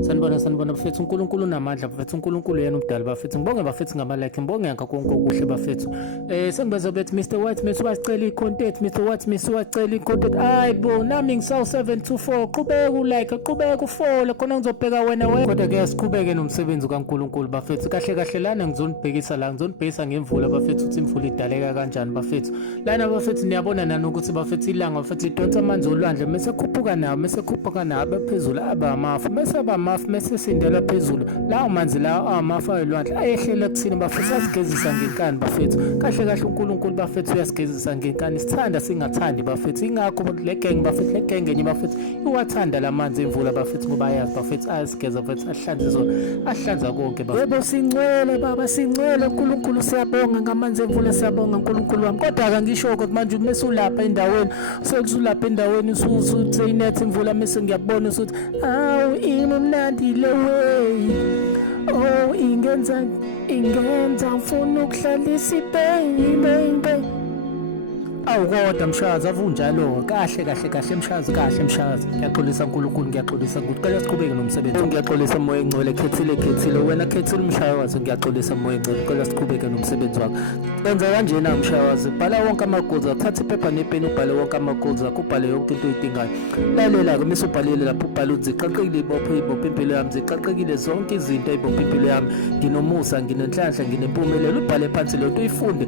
Sanibona bafethu, uNkulunkulu unamandla bafethu, uNkulunkulu yena umdali bafethu. Ngibonge bafethu ngama-like, ngibonge ngakho konke okuhle bafethu. Sengibaza bethi Mr. White Miss wasicela i-content, Mr. White Miss wasicela i-content. Hayi bo, nami ngisawu-724, qhubeka ulike, qhubeka ufollow khona ngizobheka wena. Kodwa-ke siqhubeke nomsebenzi kaNkulunkulu bafethu. Kahle kahle lana ngizonibhekisa ngemvula bafethu, ukuthi imvula idaleka kanjani bafethu. Lana bafethu niyabona nani ukuthi bafethu ilanga bafethu idonsa amanzi olwandle, mese khuphuka nawo abaphezulu abamafu, mese sindela phezulu lawo manzi lawo amafu ayolwandle ayehlela kuthina bafethu, asigezisa ngenkani bafethu. Kahle kahle uNkulunkulu bafethu uyasigezisa ngenkani, sithanda singathandi bafethu. Ingakho le gang bafethu, le gang enye bafethu iwathanda la manzi emvula bafethu, ngoba ayazi bafethu ayasigeza bafethu, ahlanze zona, ahlanza konke bafethu. Yebo singcwele baba, singcwele uNkulunkulu, siyabonga ngamanzi emvula, siyabonga uNkulunkulu wami. Kodwa-ke ngisho ukuthi manje mese ulapha endaweni, usulapha endaweni usuthe inethi imvula, mese ngiyabona ukuthi awu imnandi le way. Oh ingenza ngifuna ukuhlalisa ipain. Awu kodwa mshazi avunjalo kahle mshazi, kahle mshazi. Ngiyaxolisa uNkulunkulu, ngiyaxolisa ngicela siqhubeke nomsebenzi. Ngiyaxolisa moya engcwele, khethile wena, khethile umshawazi. Ngiyaxolisa moya engcwele, ngicela siqhubeke nomsebenzi wakho. Enza kanjena mshawazi, bhala wonke amagoals akho, thatha iphepha nepeni ubhale wonke amagoals akho, ubhale yonke into oyidingayo. Lalela-ke mese ubhalile lapho, ubhale ukuthi ziqaqekile ibophe impilo yami, ziqaqekile zonke izinto ey'bophe impilo yami. Nginomusa, nginenhlanhla, nginempumelelo. Ubhale phansi lento uyifunde.